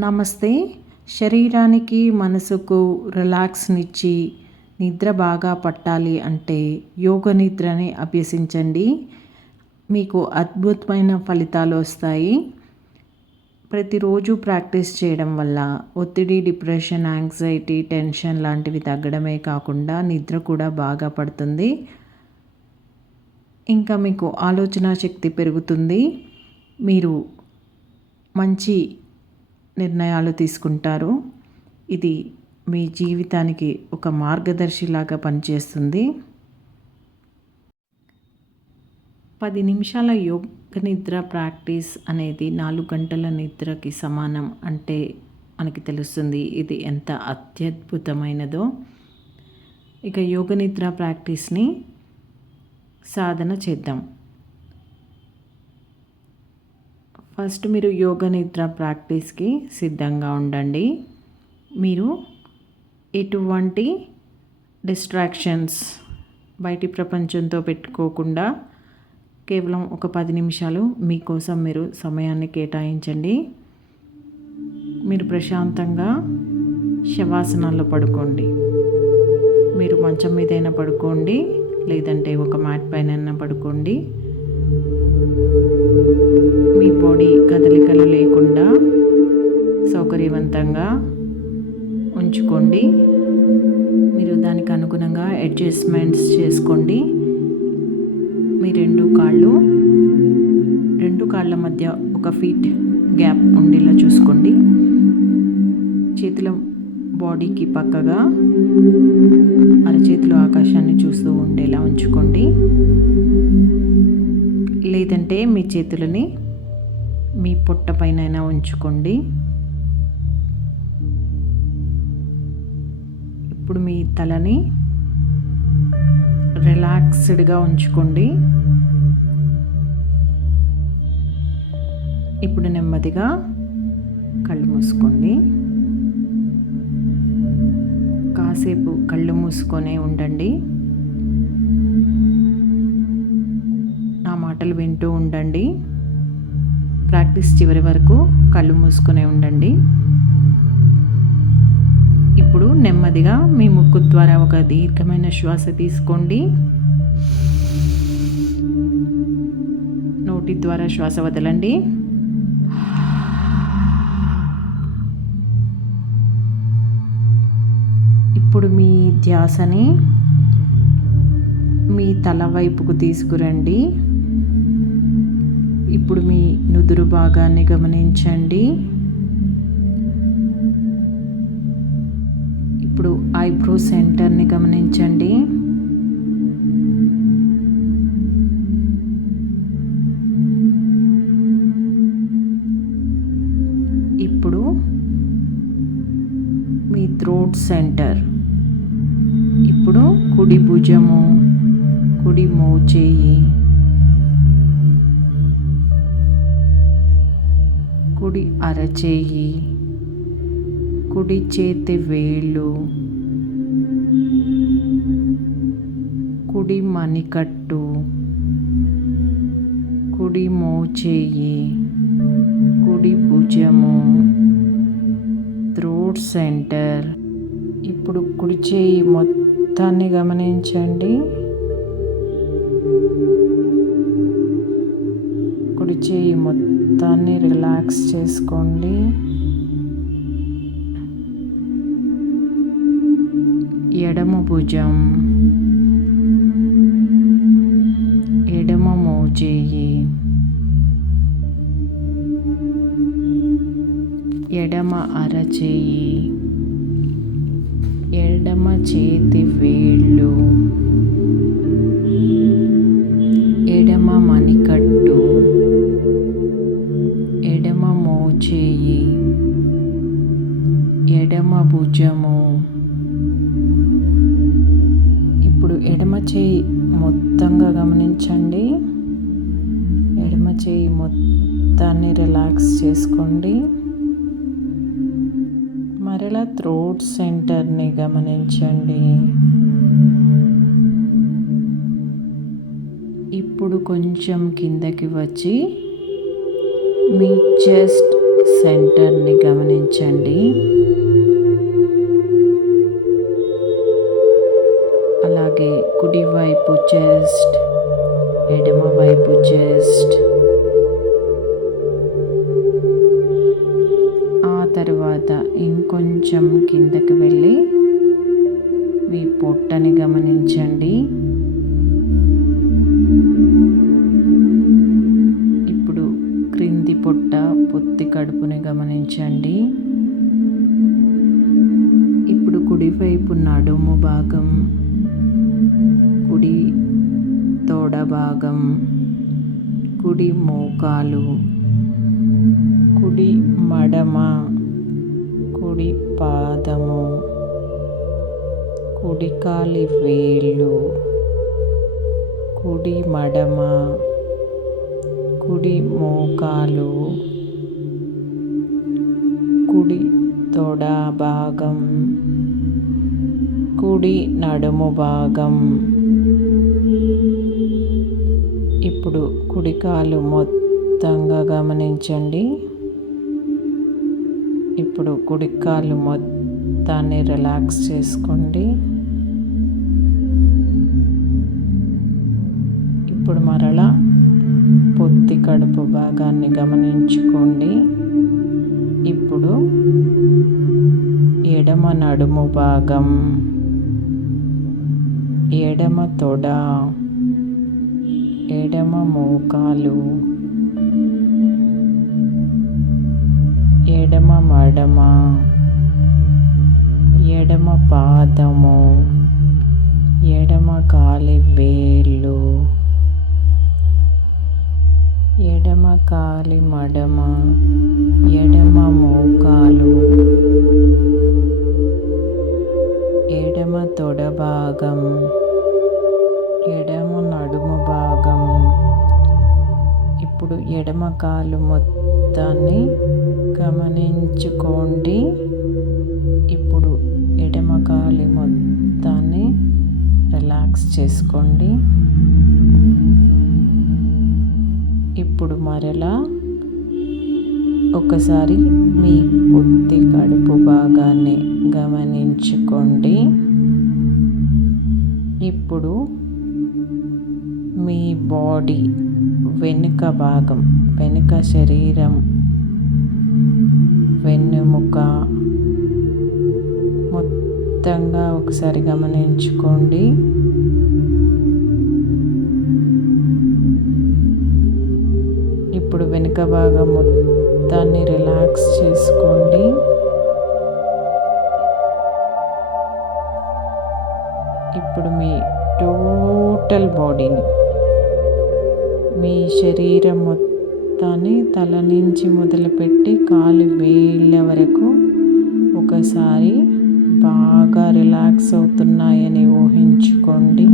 నమస్తే. శరీరానికి, మనసుకు రిలాక్స్‌నిచ్చి నిద్ర బాగా పట్టాలి అంటే యోగ నిద్రని అభ్యసించండి. మీకు అద్భుతమైన ఫలితాలు వస్తాయి. ప్రతిరోజు ప్రాక్టీస్ చేయడం వల్ల ఒత్తిడి, డిప్రెషన్, యాంగ్జైటీ, టెన్షన్ లాంటివి తగ్గడమే కాకుండా నిద్ర కూడా బాగా పడుతుంది. ఇంకా మీకు ఆలోచన శక్తి పెరుగుతుంది. మీరు మంచి నిర్ణయాలు తీసుకుంటారు. ఇది మీ జీవితానికి ఒక మార్గదర్శిలాగా పనిచేస్తుంది. 10 నిమిషాల యోగ నిద్ర ప్రాక్టీస్ అనేది 4 గంటల నిద్రకి సమానం అంటే మనకి తెలుస్తుంది ఇది ఎంత అత్యద్భుతమైనదో. ఇక యోగ నిద్ర ప్రాక్టీస్ని సాధన చేద్దాం. ఫస్ట్ మీరు యోగ నిద్ర ప్రాక్టీస్కి సిద్ధంగా ఉండండి. మీరు ఎటువంటి డిస్ట్రాక్షన్స్ బయటి ప్రపంచంతో పెట్టుకోకుండా కేవలం ఒక 10 నిమిషాలు మీకోసం మీరు సమయాన్ని కేటాయించండి. మీరు ప్రశాంతంగా శవాసనాల్లో పడుకోండి. మీరు మంచం మీదైనా పడుకోండి, లేదంటే ఒక మ్యాట్ పైన పడుకోండి. మీ బాడీ కదలికలు లేకుండా సౌకర్యవంతంగా ఉంచుకోండి. మీరు దానికి అనుగుణంగా అడ్జస్ట్మెంట్స్ చేసుకోండి. మీ రెండు కాళ్ళ మధ్య 1 ఫీట్ గ్యాప్ ఉండేలా చూసుకోండి. చేతుల బాడీకి పక్కగా అరచేతులు ఆకాశాన్ని చూస్తూ ఉండేలా ఉంచుకోండి. లేదంటే మీ చేతులని మీ పొట్ట పైన ఉంచుకోండి. ఇప్పుడు మీ తలని రిలాక్స్డ్గా ఉంచుకోండి. ఇప్పుడు నెమ్మదిగా కళ్ళు మూసుకోండి. కాసేపు కళ్ళు మూసుకొనే ఉండండి. నా మాటలు వింటూ ఉండండి. ప్రాక్టీస్ చివరి వరకు కళ్ళు మూసుకొనే ఉండండి. ఇప్పుడు నెమ్మదిగా మీ ముక్కు ద్వారా ఒక దీర్ఘమైన శ్వాస తీసుకోండి. నోటి ద్వారా శ్వాస వదలండి. ఇప్పుడు మీ ధ్యాసని మీ తల వైపుకు తీసుకురండి. ఇప్పుడు మీ నుదురు భాగాన్ని గమనించండి. ఇప్పుడు ఐబ్రో సెంటర్ని గమనించండి. ఇప్పుడు మీ థ్రోట్ సెంటర్. ఇప్పుడు కుడి భుజము, కుడి మోచేయి, కుడి అరచేయి, కుడి చేతి వేళ్ళు, కుడి మణికట్టు, కుడి మోచేయి, కుడి భుజము, థ్రోట్ సెంటర్. ఇప్పుడు కుడి చేయి మొత్తాన్ని గమనించండి. కుడి చేయి మొత్తాన్ని రిలాక్స్ చేసుకోండి. ఎడమ భుజం, ఎడమ మోచేయి, ఎడమ అరచేయి, ఎడమ చేతి వేళ్ళు, ఎడమ మణికట్టు, ఎడమ మోచేయి, ఎడమ భుజము. ఇప్పుడు ఎడమ చేయి మొత్తంగా గమనించండి. ఎడమ చేయి మొత్తాన్ని రిలాక్స్ చేసుకోండి. మరలా థ్రోట్ సెంటర్ని గమనించండి. ఇప్పుడు కొంచెం కిందకి వచ్చి మీ చెస్ట్ సెంటర్ని గమనించండి. అలాగే కుడివైపు చెస్ట్, ఎడమవైపు చెస్ట్, ఆ తర్వాత ఇంకొంచెం కిందకి వెళ్ళి మీ పొట్టని గమనించండి. ఇప్పుడు క్రింది పొట్ట, పొత్తి కడుపుని గమనించండి. ఇప్పుడు కుడివైపు నడుము భాగం, కుడి తొడ భాగం, కుడి మోకాలు, కుడి మడమ, కుడి పాదము, కుడి కాలి వేళ్ళు, కుడి మడమ, కుడి మోకాలు, కుడి తొడ భాగం, కుడి నడుము భాగం. ఇప్పుడు కుడి కాలు మొత్తంగా గమనించండి. ఇప్పుడు కుడి కాలు మొత్తాన్ని రిలాక్స్ చేసుకోండి. ఇప్పుడు మరలా పొత్తి కడుపు భాగాన్ని గమనించుకోండి. ఇప్పుడు ఎడమ నడుము భాగం, ఎడమ తొడ, ఎడమ మోకాలు, ఎడమ మడమ, ఎడమ పాదము, ఎడమ కాలి వేళ్ళు, ఎడమ కాలి మడమ, ఎడమ మోకాలు, ఎడమ తొడ భాగం, ఎడమ నడుము భాగం. ఇప్పుడు ఎడమ కాలు మొత్తాన్ని గమనించుకోండి. ఇప్పుడు ఎడమ కాలి మొత్తాన్ని రిలాక్స్ చేసుకోండి. ఇప్పుడు మరలా ఒకసారి మీ పొత్తి కడుపు భాగాన్ని గమనించుకోండి. ఇప్పుడు మీ బాడీ వెనుక భాగం, వెనుక శరీరం, వెన్నుముక మొత్తంగా ఒకసారి గమనించుకోండి. ఇప్పుడు వెనుక భాగం మొత్తాన్ని రిలాక్స్ చేసుకోండి. ఇప్పుడు మీ టోటల్ బాడీని, మీ శరీరం మొత్తాన్ని తల నుంచి మొదలుపెట్టి కాలు వేళ్ళ వరకు ఒకసారి బాగా రిలాక్స్ అవుతున్నాయని ఊహించుకోండి.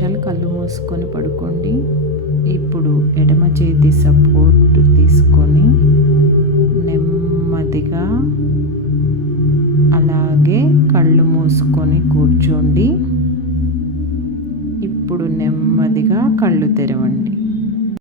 నిమిషాలు కళ్ళు మూసుకొని పడుకోండి. ఇప్పుడు ఎడమ చేతి సపోర్ట్ తీసుకొని నెమ్మదిగా అలాగే కళ్ళు మూసుకొని కూర్చోండి. ఇప్పుడు నెమ్మదిగా కళ్ళు తెరవండి.